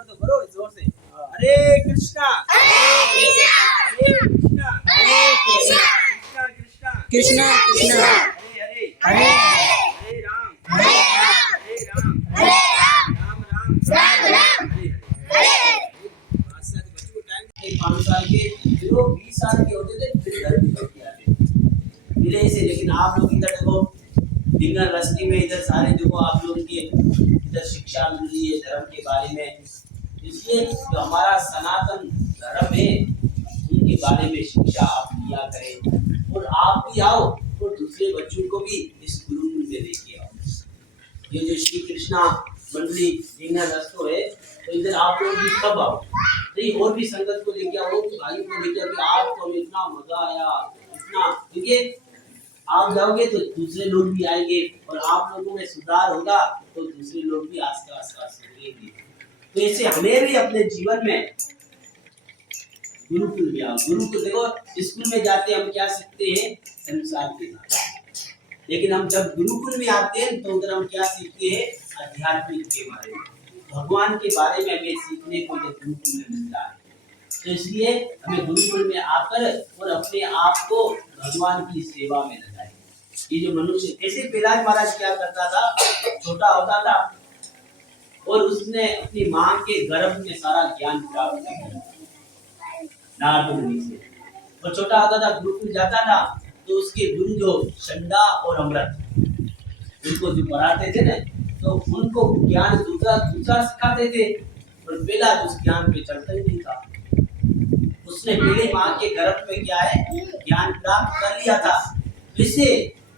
पर तो करो जोर से। हरे कृष्णा हरे कृष्णा कृष्णा कृष्णा कृष्णा कृष्णा हरे हरे हरे हरे राम राम राम हरे हरे। 5 साल के जो 20 साल के होते थे फिर घर निकल के आते मिले से। लेकिन आप लोग इधर देखो डिंगर रस्ती में इधर सारे देखो आप लोग की इधर शिक्षा मिल रही है धर्म के बारे में। इसलिए जो हमारा सनातन धर्म है उनके बारे में शिक्षा आप लिया करें और आप भी आओ और दूसरे बच्चों को भी इस गुरुकुल में लेके आओ। ये जो श्री कृष्णा मंडली डिंगर रस्तो है तो इधर आप लोग भी सब आओ। नहीं और भी संगत को लेके आओ भाइयों को लेके आओ। आपको तो इतना मजा आया इतना क्योंकि आप जाओगे तो दूसरे लोग भी आएंगे और आप लोगों में सुधार होगा तो दूसरे लोग भी आस्ते आस्ते सुधरेंगे। तो ऐसे हमें भी अपने जीवन में गुरुकुल में आओ। गुरुकुल देखो स्कूल में जाते हम क्या सीखते हैं संसार के बारे में। लेकिन हम जब गुरुकुल में आते हैं तो उधर हम क्या सीखते हैं आध्यात्मिक के बारे में भगवान के बारे में हमें सीखने को जो गुरुकुल में मिलता है। तो इसलिए हमें गुरुकुल में आकर और अपने आप को भगवान की सेवा में लगाएं। ये जो मनुष्य ऐसे प्रहलाद महाराज क्या करता था छोटा होता था और उसने अपनी माँ के गर्भ में सारा ज्ञान प्राप्त किया नारद मुनि से। और छोटा होता था गुरुकुल जाता था तो उसके गुरु जो चंदा और अमृत उनको जो पढ़ाते थे ना तो उनको ज्ञान दूसरा दूसरा सिखाते थे और पहला उस ज्ञान पे चलता ही नहीं था। उसने पहले माँ के गर्भ में क्या है ज्ञान प्राप्त कर लिया था। इससे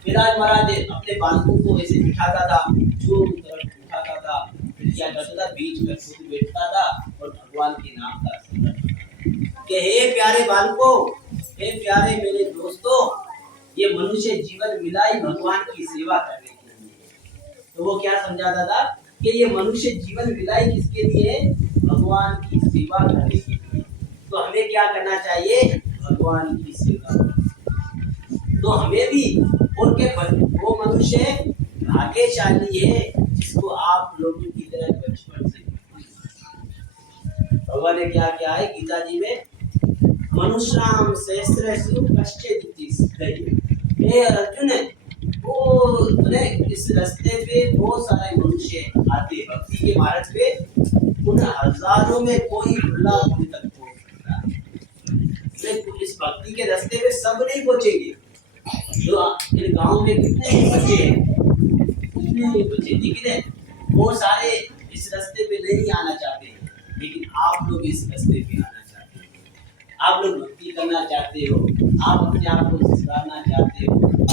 प्रहलाद महाराज अपने बालकों को ऐसे बिठाता था जो उठाता था फिर क्या करता था बीच में खुद बैठता था और भगवान के नाम का स्मरण कि हे प्यारे बालकों हे प्यारे मेरे दोस्तों ये मनुष्य जीवन मिला ही भगवान की सेवा करने के लिए। तो वो क्या समझाता था कि ये मनुष्य जीवन मिला ही किसके लिए भगवान की सेवा करने के लिए। तो हमें क्या करना चाहिए भगवान की सेवा। तो हमें भी उनके वो मनुष्य भाग्यशाली है जिसको आप लोगों की तरह बचपन से भगवान ने क्या किया है गीता जी में मनुष्याम सहस्रशु कश्चित् हे अर्जुन वो इस रास्ते पे बहुत सारे मनुष्य आते हैं भक्ति के मार्ग पे उन हजारों में कोई भला होने तक पहुंच सकता है। इस भक्ति के रास्ते पे सब नहीं पहुंचेंगे। जो इन गांव में कितने ही बच्चे लेकिन है वो सारे इस रास्ते पे नहीं आना चाहते लेकिन आप लोग इस रास्ते पे आना चाहते हो। आप लोग भक्ति करना चाहते हो आप अपने आप को सुधारना चाहते हो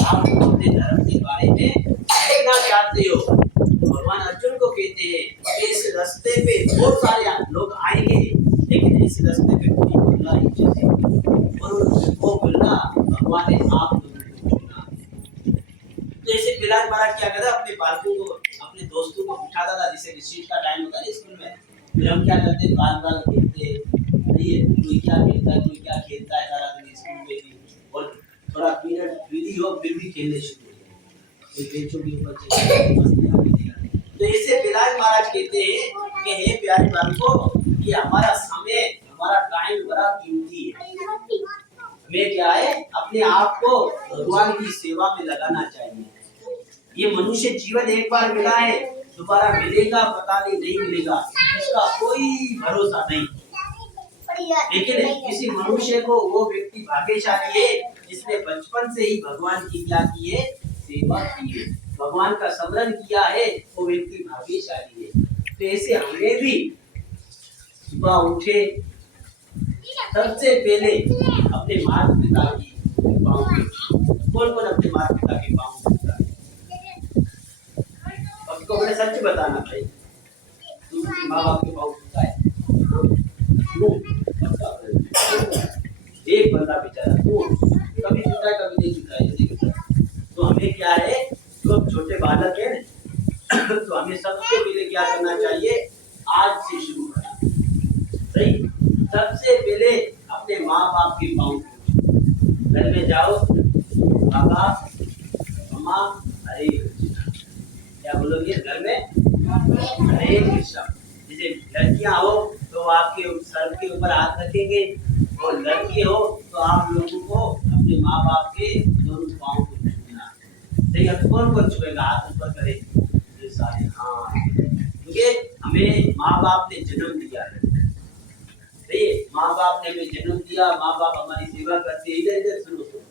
आप अपने धर्म के बारे में सीखना चाहते हो। भगवान अर्जुन को कहते हैं कि इस रास्ते पे बहुत सारे लोग आएंगे लेकिन इस रास्ते पे कोई भला ही चलेगा और वो भला भगवान ने आप लोगों को चुना। तो ऐसे प्रहलाद महाराज क्या करता अपने बालकों को अपने दोस्तों को बिठाता था जैसे रिसीट का टाइम होता है स्कूल में फिर हम क्या करते बाल खेलते नहीं है कोई क्या खेलता है कोई क्या खेलता है सारा दिन स्कूल में भी और थोड़ा पीरियड फ्री हो फिर भी खेलने शुरू हो गए बेंचों के ऊपर। तो इससे प्रहलाद महाराज कहते हैं कि हे प्यारे बालकों ये हमारा समय हमारा टाइम बड़ा कीमती है। हमें क्या है अपने आप को भगवान की सेवा में लगाना चाहिए। ये मनुष्य जीवन एक बार मिला है दोबारा मिलेगा पता नहीं मिलेगा इसका कोई भरोसा नहीं। लेकिन किसी मनुष्य को वो व्यक्ति भाग्यशाली है जिसने बचपन से ही भगवान की क्या की है सेवा की है भगवान का स्मरण किया है वो व्यक्ति भाग्यशाली है। तो ऐसे हमें भी सुबह उठे सबसे पहले अपने माता पिता की पाँव कौन अपने माता पिता के पाँव छूता है सबको मैंने सच बताना भाई तू माँ बाप के पाँव छूता है एक बंदा बेचारा कभी छूता है कभी नहीं छूता है। तो हमें क्या है जो छोटे बालक है तो हमें सबसे पहले क्या करना चाहिए आज से शुरू करना सही। सबसे पहले अपने माँ बाप के पाँव घर में जाओ बाबा मम्मा हरे कृष्णा क्या बोलोगे घर में हरे कृष्णा। जैसे लड़कियां हो तो आपके सर के ऊपर हाथ रखेंगे, और लड़के हो तो आप लोगों को अपने माँ बाप के दोनों पाँव को छूना। ठीक है, कौन कौन छुएगा, हाथ ऊपर करे ये सारे। हाँ, क्योंकि हमें माँ बाप ने जन्म दिया है, सही है, माँ बाप ने हमें जन्म दिया, माँ बाप हमारी सेवा करते हैं। इधर इधर सुनो सुनो,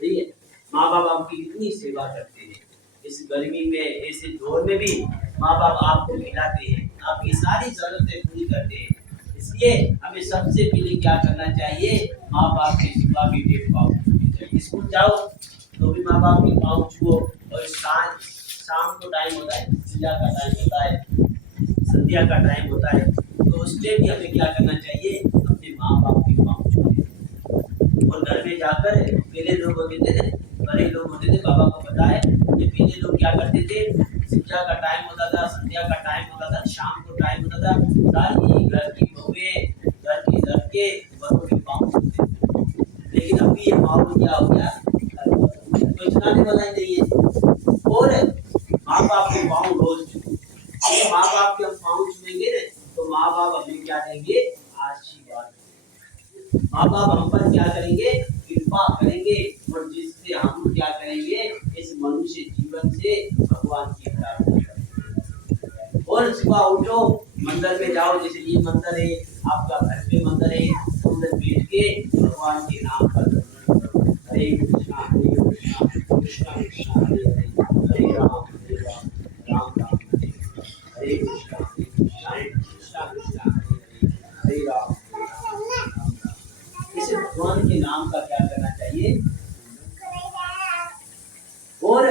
सही है, माँ बाप आपकी कितनी सेवा करते हैं। इस गर्मी में, ऐसे दौर में भी माँ बाप आपको खिलाते हैं, आपकी सारी जरूरतें पूरी करते हैं। इसलिए हमें सबसे पहले क्या करना चाहिए, माँ बाप के सेवा के लिए पाँव छूने चाहिए। स्कूल जाओ तो भी माँ बाप के पाँव छुओ, और शाम को टाइम होता है, संध्या का टाइम होता है, संध्या का टाइम होता है, तो उस टाइम भी हमें क्या करना चाहिए, अपने माँ बाप के पाँव छूने। और घर में जाकर पहले लोग होते थे, बड़े लोग होते थे, बाबा को बताए, ये पहले लोग क्या करते थे, संध्या का टाइम होता था, संध्या का टाइम होता था, शाम को टाइम होता था, सारी घर की बहुएं, घर के लड़के बड़ों के पाँव छूते थे। लेकिन अभी ये माहौल क्या हो गया, कोई छुनाने वाला ही नहीं है। और माँ बाप के पाँव रोज छूते, माँ बाप के हम पाँव छुएंगे ना, तो माँ बाप हमें क्या देंगे, आशीर्वाद। माँ बाप हम पर क्या करेंगे, कृपा करेंगे, और जिससे हम क्या करेंगे, इस मनुष्य जीवन से भगवान की प्राप्ति करेंगे। और सुबह उठो, मंदिर में जाओ, जैसे ये मंदिर है, आपका घर पे मंदिर है, अंदर बैठ के भगवान के नाम का स्मरण करो। हरे कृष्णा कृष्णा कृष्णा हरे हरे, हरे राम राम राम हरे कृष्णा कृष्णा कृष्णा हरे हरे, हरे राम राम। इसे भगवान के नाम का क्या करना चाहिए, और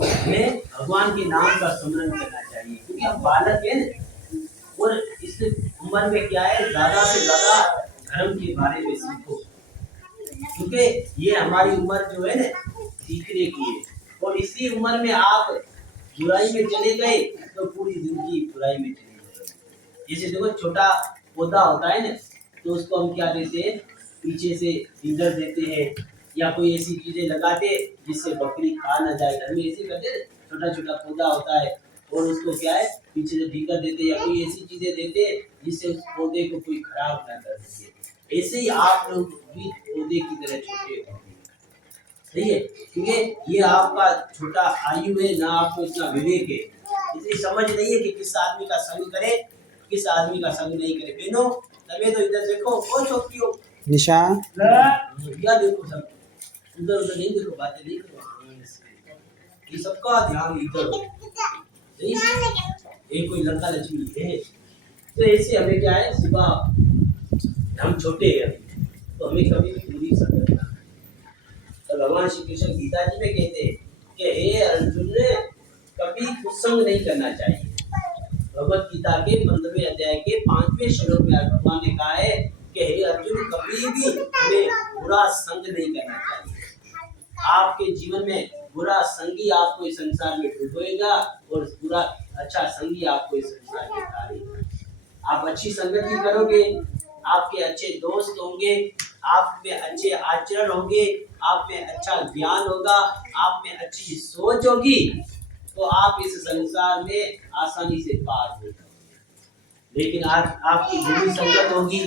हमें भगवान के नाम का स्मरण करना चाहिए, क्योंकि हम बालक हैं ना। और इस उम्र में क्या है, ज्यादा से ज्यादा धर्म के बारे में सीखो, क्योंकि ये हमारी उम्र जो है ना, सीखने की है। और इसी उम्र में आप बुराई में चले गए तो पूरी जिंदगी बुराई में चली जाएगी। जैसे देखो, छोटा पौधा होता है ना, तो उसको हम क्या देते हैं, पीछे से ढींगर देते हैं, या कोई ऐसी चीजें लगाते जिससे बकरी खा ना जाए। घर में ऐसे करते हैं, छोटा छोटा पौधा होता है, और उसको क्या है, पीछे से ढींगर देते, या कोई ऐसी चीजें देते जिससे उस पौधे को कोई खराब ना कर सके। ऐसे ही आप लोग भी पौधे की तरह छोटे होंगे, सही है, क्योंकि ये आपका छोटा आयु है ना, आपको इतना विवेक है, इतनी समझ नहीं है कि किस आदमी का संग करे, किस आदमी का संग नहीं करे। बहनों, तभी तो इधर देखो, कौन छोटी हो निशा, या देखो, सब उधर उधर नहीं देखो, बातें नहीं करो, ये सबका ध्यान इधर, सही। एक कोई लड़का लक्ष्मी है, तो ऐसे हमें क्या है, सुबह हम छोटे हैं तो हमें कभी भी पूरी संगत ना। तो भगवान श्री कृष्ण गीता जी में कहते हैं कि हे अर्जुन, कभी कुसंग नहीं करना चाहिए। भगवत गीता के 15वें अध्याय के 5वें श्लोक में भगवान ने कहा है कि हे अर्जुन, कभी भी हमें बुरा संग नहीं करना चाहिए। आपके जीवन में बुरा संगी आपको इस संसार में डुबोएगा, और बुरा अच्छा संगी आपको इस संसार में तारेगा। आप अच्छी संगति करोगे, आपके अच्छे दोस्त होंगे, आप में अच्छे आचरण होंगे, आप में अच्छा ज्ञान होगा, आप में अच्छी सोच होगी, तो आप इस संसार में आसानी से पार हो जाओगे। लेकिन आज आपकी बुरी संगत होगी,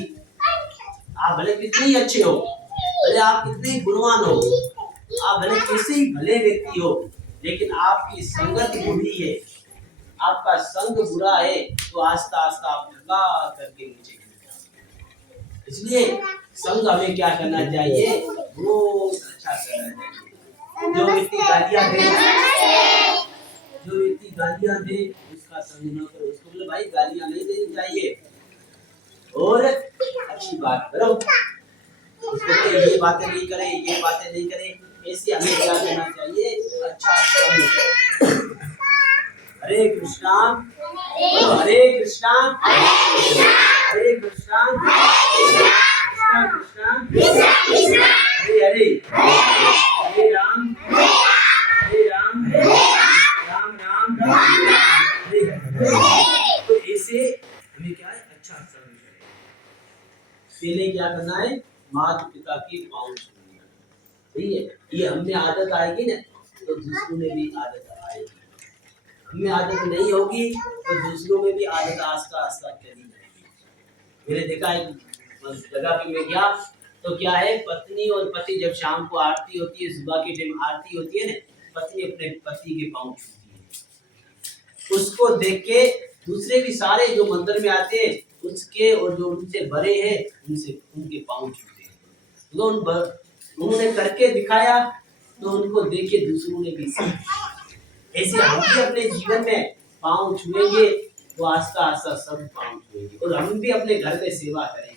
आप भले कितने ही अच्छे हो, भले आप कितने ही गुणवान हो, आप भले कैसे ही भले व्यक्ति हो, लेकिन आपकी संगत बुरी है, आपका संग बुरा है, तो आस्ता आस्ता आप ढगा करके नीचे गिर जाओगे। इसलिए संग हमें क्या करना चाहिए, बहुत अच्छा करना चाहिए। जो व्यक्ति गालियां दे उसका संग न करो, उसको बोले भाई गालियां नहीं देनी चाहिए, और अच्छी बात करो, उसको ये बातें नहीं करे, ये बातें नहीं करे। ऐसे हमें क्या करना चाहिए, अच्छा संग। हरे कृष्णा हरे कृष्णा हरे कृष्णा कृष्णा कृष्णा हरे हरे, हरे राम राम राम हरे हरे। तो ऐसे हमें क्या है, अच्छा संग करें। पहले क्या करना है, माता पिता के पाँव छूना, सही है। ये हमने आदत आएगी ना, तो दूसरों में भी आदत आएगी। हमें आदत नहीं होगी तो दूसरों में भी आदत आस्ता आस्ता चली जाएगी। मैंने देखा एक जगह पे मैं गया तो क्या है, पत्नी और पति जब शाम को आरती होती है, सुबह के टाइम आरती होती है ना, पत्नी अपने पति के पाँव छूती है। उसको देख के दूसरे भी सारे जो मंदिर में आते हैं उसके और जो उनसे बड़े हैं उनसे उनके पाँव छूते हैं। तो उन्होंने करके दिखाया तो उनको देख के दूसरों ने भी ऐसे हम भी अपने जीवन में पाँव छुएंगे तो आस्ता आस्ता सब पाँव छुएंगे और हम भी अपने घर में सेवा करेंगे।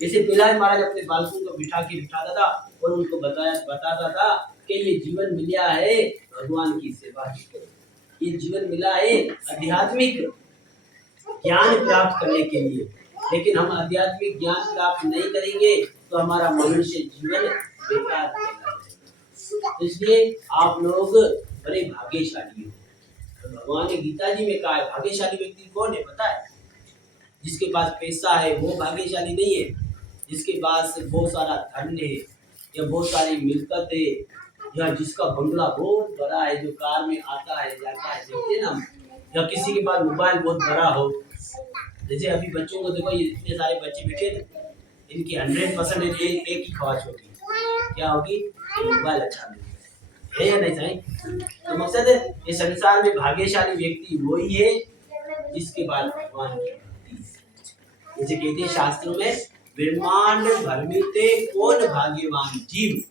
जैसे पिलाज महाराज अपने बालकों को बिठाता था और उनको बताता था कि ये जीवन मिला है भगवान की सेवा की करो, ये जीवन मिला है आध्यात्मिक ज्ञान प्राप्त करने के लिए। लेकिन हम आध्यात्मिक ज्ञान प्राप्त नहीं करेंगे तो हमारा मनुष्य जीवन बेकार रहेगा। इसलिए आप लोग बड़े भाग्यशाली हो। भगवान ने गीता जी में कहा है भाग्यशाली व्यक्ति कौन है पता है? जिसके पास पैसा है वो भाग्यशाली नहीं है, जिसके पास बहुत सारा धन है या बहुत सारी मिलकत है या जिसका बंगला बहुत बड़ा है, जो कार में आता है जाता है, देखते हैं ना, या किसी के पास मोबाइल बहुत बड़ा हो। जैसे अभी बच्चों को देखो, ये इतने सारे बच्चे बैठे थे, इनकी 100% एक ही ख्वाहिश होगी, क्या होगी? मोबाइल अच्छा मिले, है या नहीं सही? तो मकसद है ये संसार में भाग्यशाली व्यक्ति वही है जिसके पास भगवान की भक्ति। जैसे कहते हैं शास्त्रों में, ब्रह्मांड भरमीते कौन भाग्यवान जीव।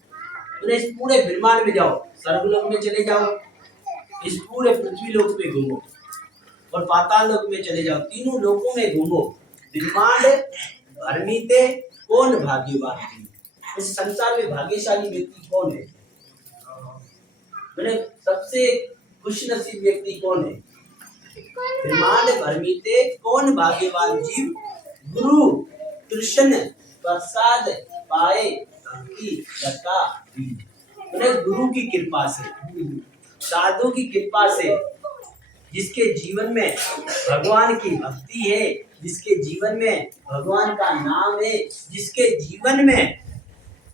तो इस पूरे ब्रह्मांड में जाओ, स्वर्गलोक में चले जाओ, इस पूरे पृथ्वी लोक पे घूमो और पाताल लोक में चले जाओ, तीनों लोकों में घूमो, ब्रह्मांड भरमीते कौन भाग्यवान जीव। इस संसार में भाग्यशाली व्यक्ति कौन है? मैंने सबसे खुशनसीब व्यक्ति कौन है? ब्रह्मांड भरमीते कौन भाग्यवान जीव, गुरु कृष्ण प्रसाद पाए भक्ति लता। गुरु की कृपा से, साधु की कृपा से, जिसके जीवन में भगवान की भक्ति है, जिसके जीवन में भगवान का नाम है, जिसके जीवन में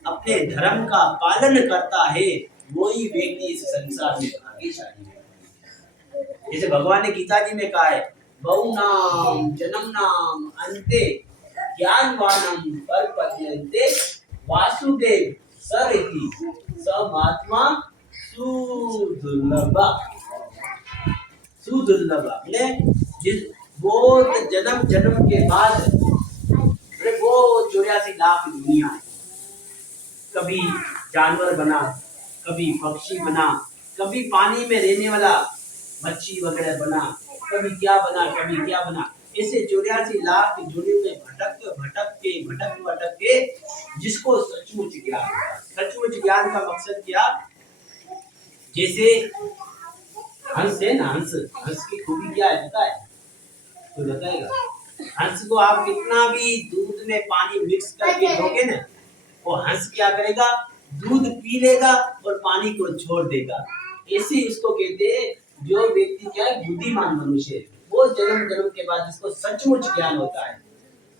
अपने धर्म का पालन करता है, वही व्यक्ति इस संसार में भाग्यशाली है। जैसे भगवान ने गीता जी में कहा है, बहुनाम जन्म नाम अंते ज्ञानवानम परपद्यन्ते वासुदेव सरिति समात्मा सुदुर्लभा। सुदुर्लभा जिस बहुत जन्म के बाद वो 84 लाख दुनिया है, कभी जानवर बना, कभी पक्षी बना, कभी पानी में रहने वाला मच्छी वगैरह बना, कभी क्या बना, कभी क्या बना। ऐसे 84 लाख जोड़े में भटक के जिसको सचमुच ज्ञान, सचमुच ज्ञान का मकसद क्या? जैसे हंस है ना, हंस की खूबी क्या है पता है? तो बताएगा। हंस को आप कितना भी दूध में पानी मिक्स करके दोगे ना, वो हंस क्या करेगा? दूध पी लेगा और पानी को छोड़ देगा। ऐसे उसको कहते हैं जो व्यक्ति क्या है, बुद्धिमान मनुष्य, वो जन्म के बाद जिसको सचमुच ज्ञान होता है,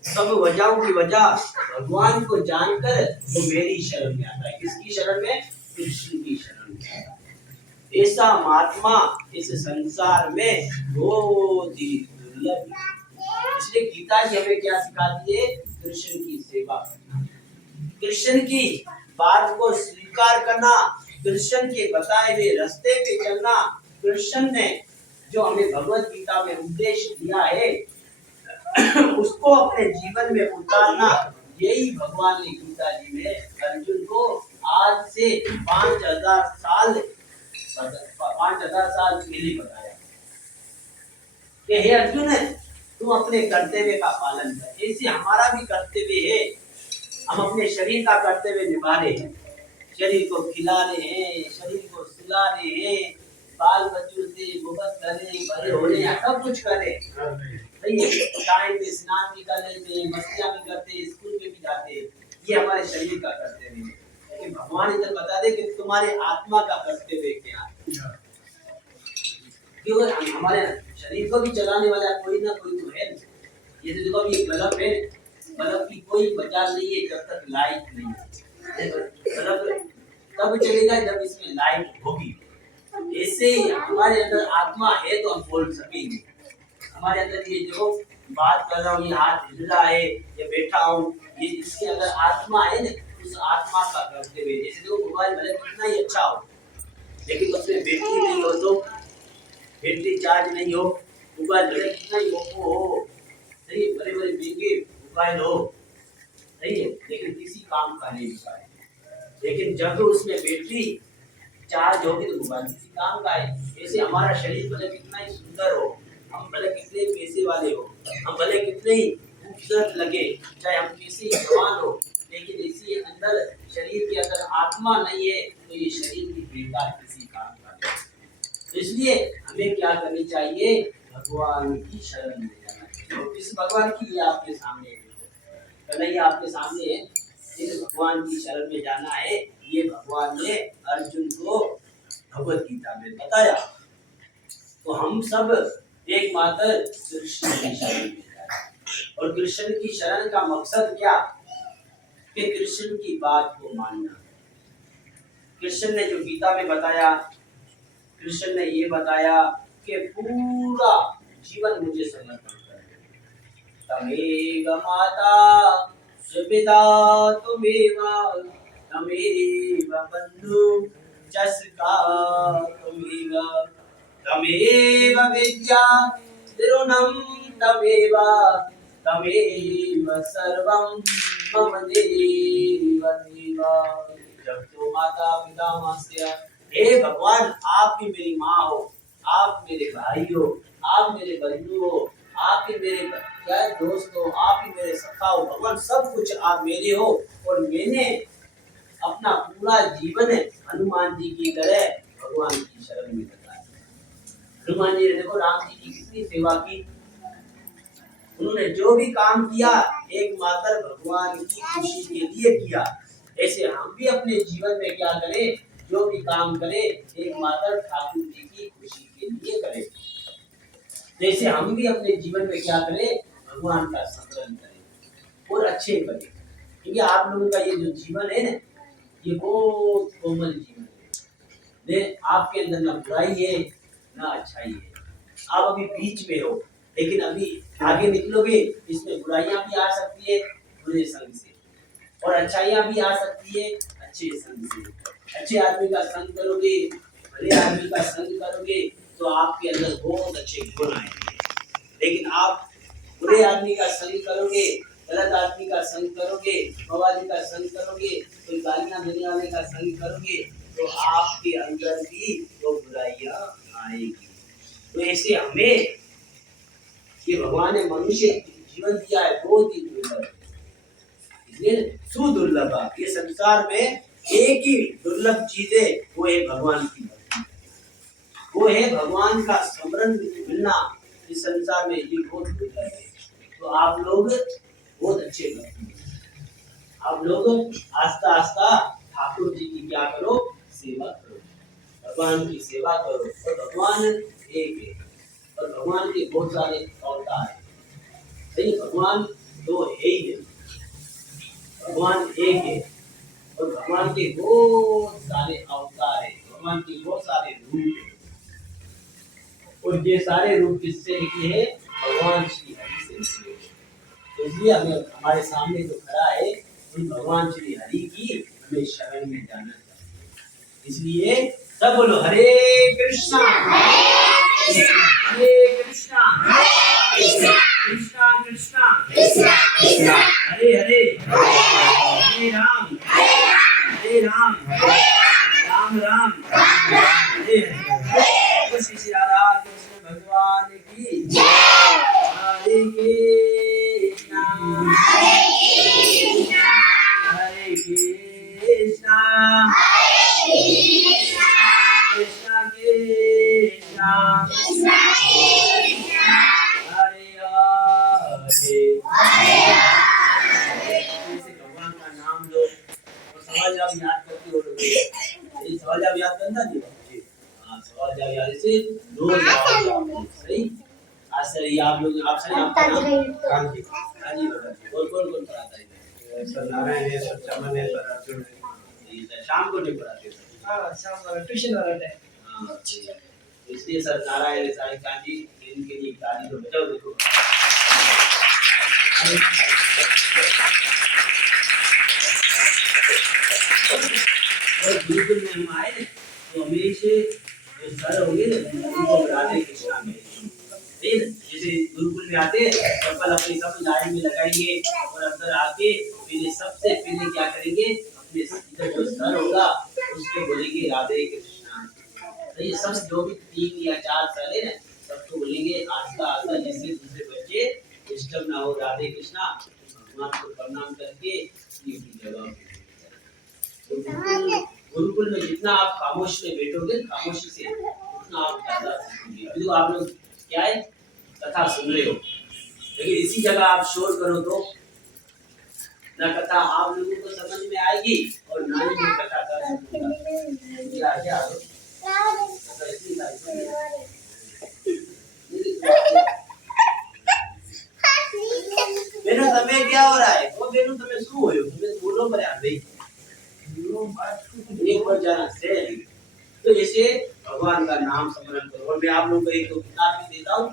सब वजहों की वजह भगवान को जानकर वो मेरी शरण में आता है। किसकी शरण में? कृष्ण की शरण में। ऐसा महात्मा इस संसार में बहुत ही दुर्लभ। इसलिए गीता जी हमें क्या सिखाती है? कृष्ण की सेवा करना, कृष्ण की बात को स्वीकार करना, कृष्ण के बताए हुए रास्ते पे चलना। कृष्ण ने जो हमें भगवत गीता में उपदेश दिया है उसको अपने जीवन में उतारना, यही भगवान ने गीता जी में अर्जुन को आज से 5000 साल पहले बताया कि हे अर्जुन, तुम अपने कर्तव्य का पालन कर। ऐसे हमारा भी कर्तव्य है, हम अपने शरीर का कर्तव्य निभा रहे हैं, शरीर को खिला रहे हैं, शरीर को सुला रहे हैं, बाल बच्चों से मुहब्बत कर रहे हैं, बड़े हो रहे हैं, सब कुछ कर रहे हैं, सही है। टाइम पे स्नान भी कर लेते हैं, मस्तियां भी करते हैं, स्कूल में भी जाते हैं, ये हमारे शरीर का कर्तव्य है। लेकिन भगवान इधर बता दे कि तुम्हारे आत्मा का कर्तव्य क्या है। क्यों? हमारे शरीर को भी चलाने वाला कोई ना कोई तो है। ये देखो ये बल्ब है, बल्ब की कोई वजह नहीं है जब तक लाइट नहीं है। बल्ब तब चलेगा जब इसमें लाइट होगी। ऐसे ही हमारे अंदर आत्मा है तो हम बोल सकेंगे। हमारे अंदर ये जो बात कर रहा हूँ, ये हाथ हिल रहा है, ये बैठा हूँ, ये इसके अंदर आत्मा है ना, उस आत्मा का करते हुए जैसे देखो मोबाइल भले कितना ही अच्छा हो, लेकिन उसमें बैटरी नहीं हो तो बैटरी चार्ज नहीं हो, मोबाइल भले कितना ही ओप्पो हो, सही बड़े बड़े महंगे मोबाइल हो, सही है, लेकिन किसी काम का नहीं मोबाइल। लेकिन जब उसमें बैटरी चार्ज होगी तो मोबाइल किसी काम का है। ऐसे हमारा शरीर भले कितना ही सुंदर हो, हम भले कितने पैसे वाले हो, हम भले कितने ही खूबसूरत लगे, चाहे हम किसी जवान हो, लेकिन इसी अंदर शरीर के अंदर आत्मा नहीं है तो ये शरीर की बेकार किसी काम का नहीं। इसलिए हमें क्या करनी चाहिए, भगवान की शरण में जाना चाहिए। और किस भगवान की, ये आपके सामने कन्हैया आपके सामने है, इस भगवान की शरण में जाना है। ये भगवान ने अर्जुन को भगवत गीता में बताया। तो हम सब एकमात्र कृष्ण की शरण में जाए। और कृष्ण की शरण का मकसद क्या, कि कृष्ण की बात को मानना। कृष्ण ने जो गीता में बताया, कृष्ण ने ये बताया कि पूरा जीवन मुझे समर्पण कर दो। तमेव माता पिता तुमेव, तमेव बंधु जसका तुमेव, तमेव विद्या द्रोणं तमेव, तमेव सर्वं मम देव देव। जब तो माता पिता मास्य, हे भगवान आप ही मेरी माँ हो, आप मेरे भाई हो, आप मेरे बंधु हो, आप ही मेरे क्या दोस्त हो, आप ही मेरे सखा हो, भगवान सब कुछ आप मेरे हो। और मैंने अपना पूरा जीवन हनुमान जी की तरह भगवान की शरण में लगाया। हनुमान जी ने देखो राम जी की कितनी सेवा की, उन्होंने जो भी काम किया एकमात्र भगवान की खुशी के लिए किया। ऐसे हम भी अपने जीवन में क्या करें, जो भी काम करें एकमात्र ठाकुर जी की खुशी के लिए करें। जैसे हम भी अपने जीवन में क्या करें, भगवान का स्मरण करें और अच्छे करें। क्योंकि आप लोगों का ये जो जीवन है ना, ये बहुत कोमल जीवन है, आपके अंदर ना बुराई है ना अच्छाई है। आप अभी बीच में हो, लेकिन अभी आगे निकलोगे, इसमें बुराइयां भी आ सकती है बुरे संग से, और अच्छाइयां भी आ सकती है अच्छे संग से। अच्छे आदमी का संग करोगे, भले आदमी का संग करोगे तो आपके अंदर बहुत अच्छे गुण आएंगे। लेकिन आप बुरे आदमी का संग करोगे, गलत आदमी का संग करोगे, मवाली का संग करोगे, कोई गालियां देने वाले का संग करोगे, तो आपके अंदर भी वो बुराइयां आएगी। तो ऐसे हमें ये भगवान ने मनुष्य जीवन दिया है, बहुत ही दुर्लभ है, इसलिए सुदुर्लभ। ये संसार में एक ही दुर्लभ चीज है, वो है भगवान की भक्ति, वो है भगवान का स्मरण मिलना। इस संसार में ये बहुत दुर्लभ है। तो आप लोग बहुत अच्छे भक्ति, आप लोग आस्ता आस्ता ठाकुर जी की क्या करो, सेवा करो, भगवान की सेवा करो। और भगवान एक है, और भगवान के बहुत सारे अवतार है, सही, भगवान दो है ही नहीं, भगवान एक है, और भगवान के बहुत सारे अवतार है, भगवान के बहुत सारे रूप है। और ये सारे रूप किससे निकले हैं, भगवान श्री हरि से निकले। तो इसलिए हमें हमारे सामने जो खड़ा है उन भगवान श्री हरि की हमें शरण में जाना चाहिए। इसलिए सब बोलो हरे कृष्णा हरे कृष्णा कृष्णा कृष्णा हरे हरे, हरे राम राम राम हरे हरे। श्री राधा कृष्ण भगवान की जय। हरे कृष्णा हरे कृष्णा कृष्णा कृष्णा हरे हरे। जैसे भगवान का नाम लो और सवाल जवाब याद करते हो, ये सवाल जवाब याद करना जी। हाँ, सवाल जवाब याद से दो जवाब सही। आज सर आप लोग आप सर आपका नाम हाँ जी कौन पढ़ाता है सर? नारायण है सर, चमन है सर, अर्जुन है। शाम को नहीं पढ़ाते सर? हाँ शाम को ट्यूशन वाला टाइम। हाँ, इसलिए सर नारायण साईं काजी इनके लिए ताली तो बजाओ देखो। और गुरुकुल में हम आए तो हमेशा जो सर होंगे ना उनको राधे कृष्णा में ठीक है। जैसे गुरुकुल में आते चप्पल अपनी सब लाइन में लगाएंगे और अंदर आके पहले सबसे पहले क्या करेंगे अपने इधर जो सर होगा उसको बोलेंगे राधे कृष्णा। तो ये सब जो भी 3 या 4 सर है ना सबको बोलेंगे आस्ता आस्ता जिससे दूसरे बच्चे डिस्टर्ब ना हो राधे कृष्णा भगवान को प्रणाम करके अपनी जगह। गुरुकुल में जितना आप खामोश में बैठोगे खामोशी से उतना आप ज्यादा सीखोगे। अभी तो आप लोग क्या है कथा सुन रहे हो लेकिन इसी जगह आप शोर करो तो न कथा आप लोगों को समझ में आएगी और ना ही मैं कथा कर सकूंगा। क्या बेनो તમે क्या हो रहा है वो बेनो તમે શું હોયો તમે બોલો પર यार भाई एक बार जाना से तो ऐसे भगवान का नाम स्मरण करो। और मैं आप लोगों को एक दो किताब भी देता हूँ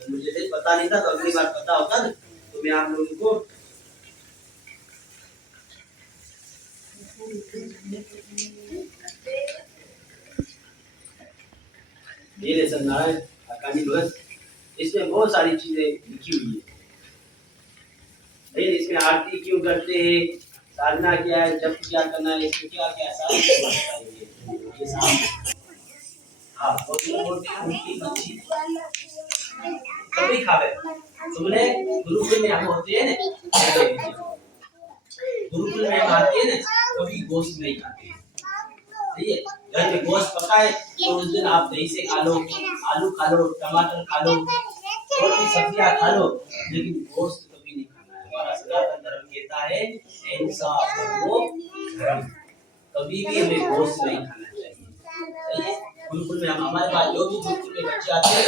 तो मुझे तो पता नहीं था तो अगली बार पता होता ना तो मैं आप लोगों को ये लेसन नारायण काजी भगत इसमें बहुत सारी चीजें लिखी हुई है। इसमें आरती क्यों करते हैं साधना क्या है जब क्या करना है इसमें क्या क्या सारा हाँ कभी खावे तुमने गुरुकुल में हम होते हैं ना गुरुकुल में हम आते हैं ना कभी गोश्त नहीं खाते सही है। घर में गोश्त पका है तो उस दिन आप दही से खा लो आलू खा लो टमाटर खा लो और भी सब्जियां खा लो लेकिन गोश्त कभी नहीं खाना है। हमारा सनातन धर्म कहता है अहिंसा परमो धर्म कभी भी हमें गोश्त नहीं खाना चाहिए। गुरुकुल में हम हमारे पास जो भी गुरुकुल में बच्चे आते हैं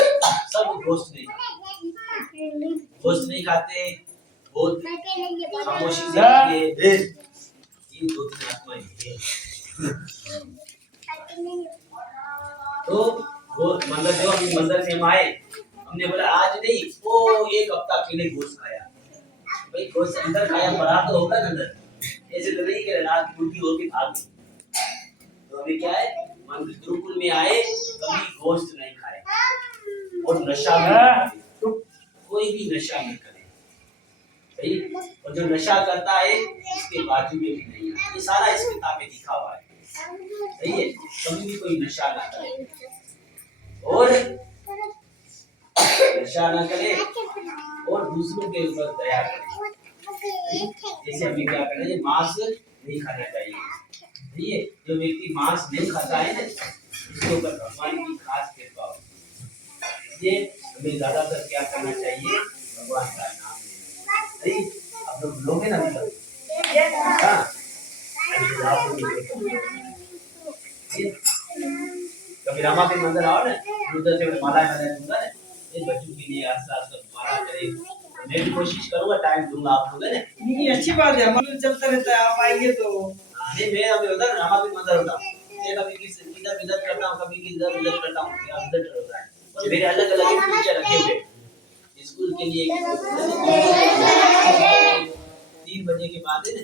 सब गोश्त नहीं खाते गोश्त नहीं खाते बहुत खामोशी से ये 2-3 आत्माएं तो वो मंदिर जो हम मंदिर में हम आए हमने बोला आज नहीं वो 1 हफ्ता पहले गोश्त खाया भाई गोश्त अंदर खाया बड़ा तो होगा ना अंदर ऐसे तो नहीं कि रात उल्टी होके भाग तो अभी क्या है मंदिर गुरुकुल में आए कभी गोश्त नहीं खाए और नशा भी कोई भी नशा नहीं करे सही। और जो नशा करता है इसके बाजू में भी नहीं है ये सारा इस किताब में लिखा हुआ है सही है। कभी भी कोई नशा ना करे और नशा ना करे और दूसरों के ऊपर दया करे। जैसे अभी क्या करना है मांस नहीं खाना चाहिए सही है। जो व्यक्ति मांस नहीं खाता है ना उसके ऊपर भगवान की खास कृपा होती है इसलिए हमें ज्यादातर क्या करना चाहिए भगवान का नाम लेना सही। आप लोग लोगे ना हाँ कभी रामा के मंदिर आओ ना उधर से माला दूंगा ना ये बच्चों के लिए आस्ता आस्ता माला करे मैं भी कोशिश करूंगा टाइम दूंगा आप लोग है ना नहीं अच्छी बात है हमारा चलता रहता है आप आएंगे तो नहीं मैं अभी उधर रामा के मंदिर होता हूँ मैं कभी किसी इधर विजिट करता हूँ कभी इधर विजिट करता हूँ मेरा विजिट होता है और मेरे अलग अलग टीचर रखे हुए स्कूल के लिए 3 बजे के बाद है ना